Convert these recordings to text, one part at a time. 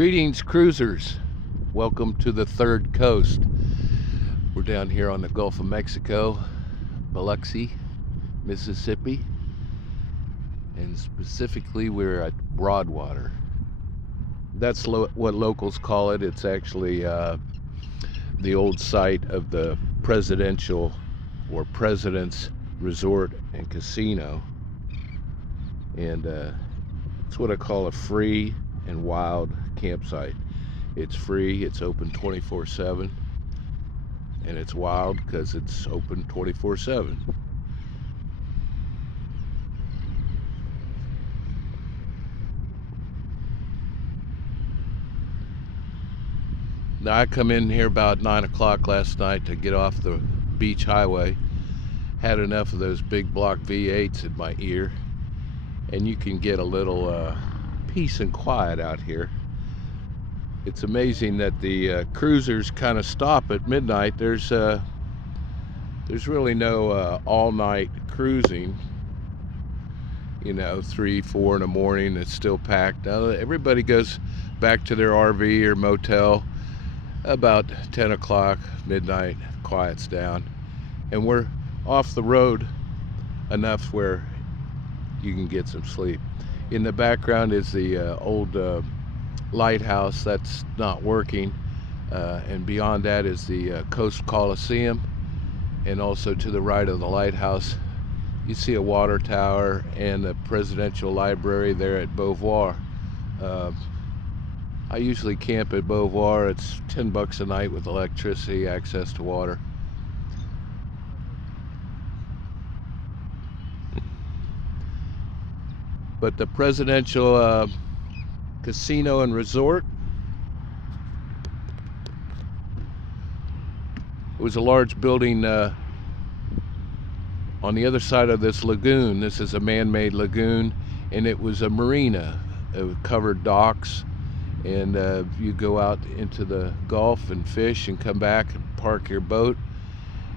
Greetings, cruisers. Welcome to the third coast. We're down here on the Gulf of Mexico, Biloxi, Mississippi, and specifically we're at Broadwater. That's what locals call it. It's actually the old site of the presidential or president's resort and casino. And it's what I call a free and wild campsite. It's free, it's open 24/7, and it's wild because it's open 24/7. Now, I come in here about 9 o'clock last night to get off the beach highway. Had enough of those big block V8s in my ear, and you can get a little peace and quiet out here. It's amazing that the cruisers kind of stop at midnight. There's really no all-night cruising. You know, 3, 4 in the morning, it's still packed. Now everybody goes back to their RV or motel about 10 o'clock, midnight, quiets down, and we're off the road enough where you can get some sleep. In the background is the old lighthouse that's not working, and beyond that is the Coast Coliseum, and also to the right of the lighthouse you see a water tower and the presidential library there at Beauvoir. I usually camp at Beauvoir. It's $10 a night with electricity, access to water. But the presidential casino and resort, it was a large building on the other side of this lagoon. This is a man-made lagoon, and it was a marina. It covered docks, and you go out into the Gulf and fish and come back and park your boat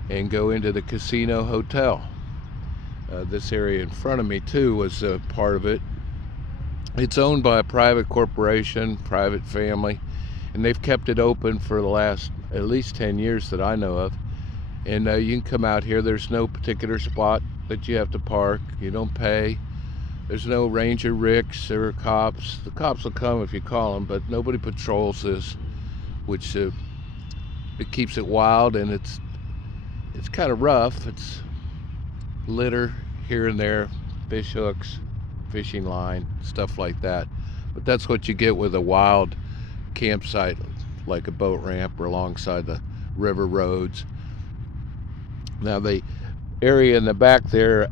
and go into the casino hotel. This area in front of me too was part of it. It's owned by a private corporation, private family, and they've kept it open for the last at least 10 years that I know of. And you can come out here. There's no particular spot that you have to park. You don't pay. There's no ranger ricks or cops. The cops will come if you call them, but nobody patrols this, which it keeps it wild, and it's kind of rough. It's litter here and there, fish hooks, fishing line, stuff like that. But that's what you get with a wild campsite, like a boat ramp or alongside the river roads. Now the area in the back there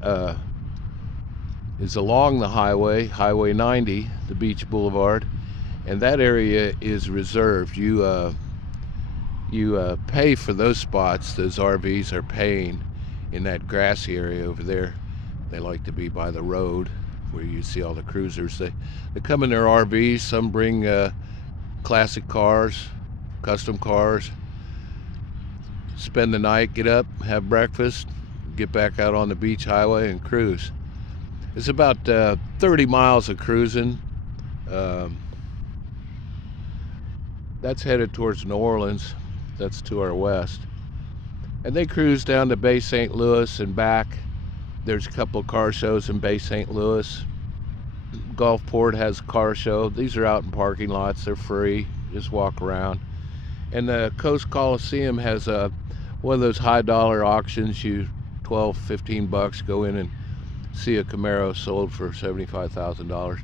is along the highway, Highway 90, the beach boulevard, and that area is reserved. You pay for those spots. Those RVs are paying in that grassy area over there. They like to be by the road where you see all the cruisers. They come in their RVs. Some bring classic cars, custom cars, spend the night, get up, have breakfast, get back out on the beach highway and cruise. It's about 30 miles of cruising. That's headed towards New Orleans. That's to our west. And they cruise down to Bay St. Louis and back. There's a couple of car shows in Bay St. Louis. Gulfport has a car show. These are out in parking lots. They're free. Just walk around. And the Coast Coliseum has one of those high dollar auctions. You $12, $15, go in and see a Camaro sold for $75,000.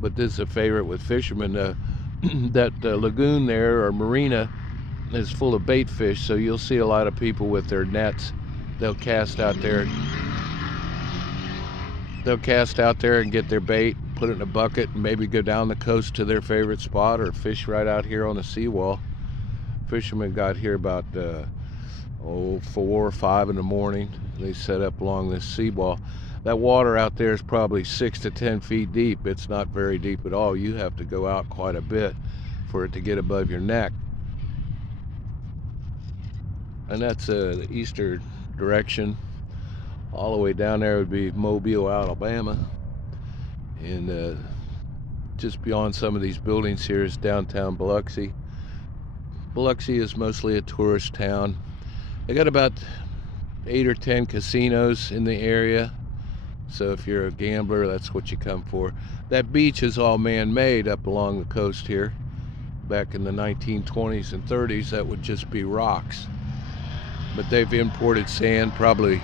But this is a favorite with fishermen. That lagoon there, or marina, is full of bait fish, so you'll see a lot of people with their nets. They'll cast out there and get their bait, put it in a bucket, and maybe go down the coast to their favorite spot or fish right out here on the seawall. Fishermen got here about 4 or 5 in the morning. They set up along this seawall. That water out there is probably 6 to 10 feet deep. It's not very deep at all. You have to go out quite a bit for it to get above your neck. And that's the eastern direction. All the way down there would be Mobile, Alabama. And Just beyond some of these buildings here is downtown Biloxi. Biloxi is mostly a tourist town. They got about 8 or 10 casinos in the area. So if you're a gambler, that's what you come for. That beach is all man-made up along the coast here. Back in the 1920s and 30s, that would just be rocks. But they've imported sand, probably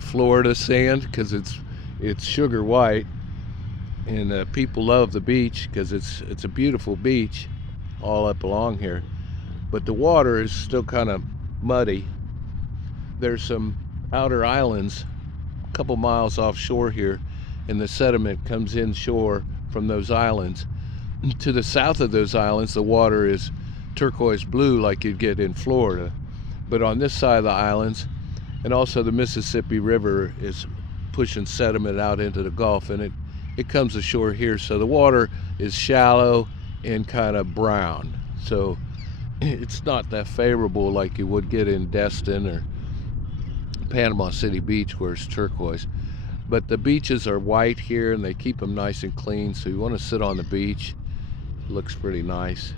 Florida sand, because it's sugar white, and people love the beach because it's a beautiful beach all up along here. But the water is still kind of muddy. There's some outer islands a couple miles offshore here, and the sediment comes inshore from those islands. To the south of those islands, the water is turquoise blue like you'd get in Florida. But on this side of the islands, and also the Mississippi River is pushing sediment out into the Gulf, and it comes ashore here. So the water is shallow and kind of brown. So it's not that favorable like you would get in Destin or Panama City Beach, where it's turquoise. But the beaches are white here, and they keep them nice and clean, so you want to sit on the beach. It looks pretty nice.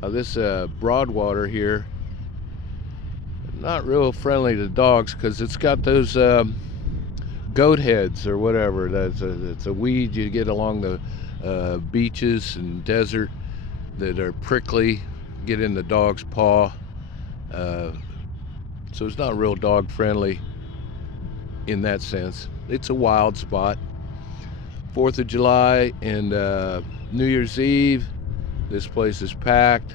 Now this Broadwater here, not real friendly to dogs because it's got those goat heads or whatever. It's a weed you get along the beaches and desert that are prickly, get in the dog's paw. So it's not real dog friendly in that sense. It's a wild spot. 4th of July and New Year's Eve, this place is packed.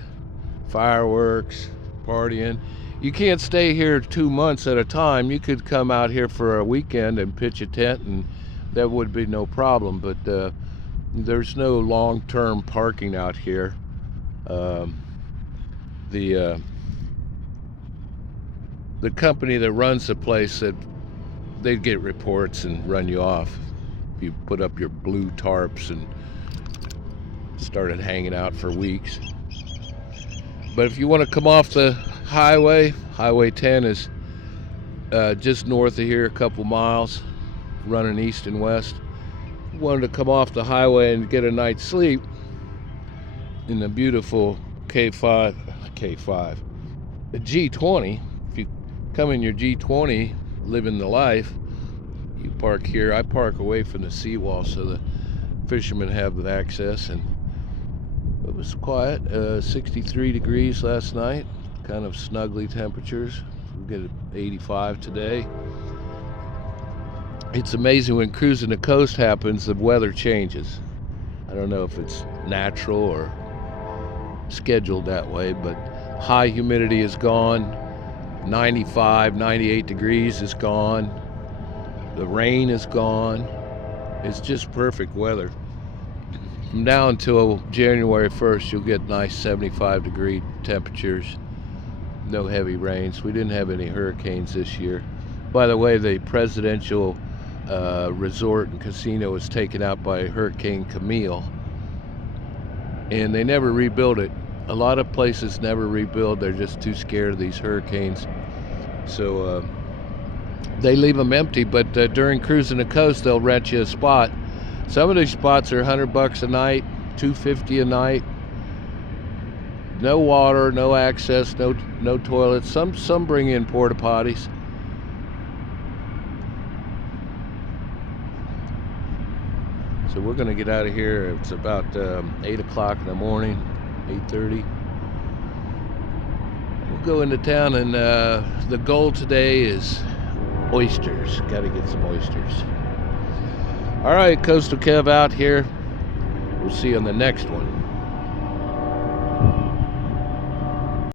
Fireworks, partying. You can't stay here 2 months at a time. You could come out here for a weekend and pitch a tent, and that would be no problem. But there's no long-term parking out here. The company that runs the place said they'd get reports and run you off if you put up your blue tarps and started hanging out for weeks. But if you want to come off the highway, Highway 10 is just north of here, a couple miles, running east and west. If you wanted to come off the highway and get a night's sleep in the beautiful K5, the G20, if you come in your G20, living the life, you park here. I park away from the seawall so the fishermen have access, and it was quiet. 63 degrees last night, kind of snuggly temperatures. We'll get 85 today. It's amazing when cruising the coast happens, the weather changes. I don't know if it's natural or scheduled that way, but high humidity is gone. 95, 98 degrees is gone. The rain is gone. It's just perfect weather. From now until January 1st, you'll get nice 75 degree temperatures. No heavy rains. We didn't have any hurricanes this year. By the way, the presidential resort and casino was taken out by Hurricane Camille, and they never rebuilt it. A lot of places never rebuild. They're just too scared of these hurricanes. So they leave them empty, but during cruising the coast, they'll rent you a spot. Some of these spots are $100 a night, $250 a night. No water, no access, no toilets. Some bring in porta potties. So we're gonna get out of here. It's about 8 o'clock in the morning, 8:30. We'll go into town, and the goal today is oysters. Got to get some oysters. All right, Coastal Kev out here. We'll see you on the next one.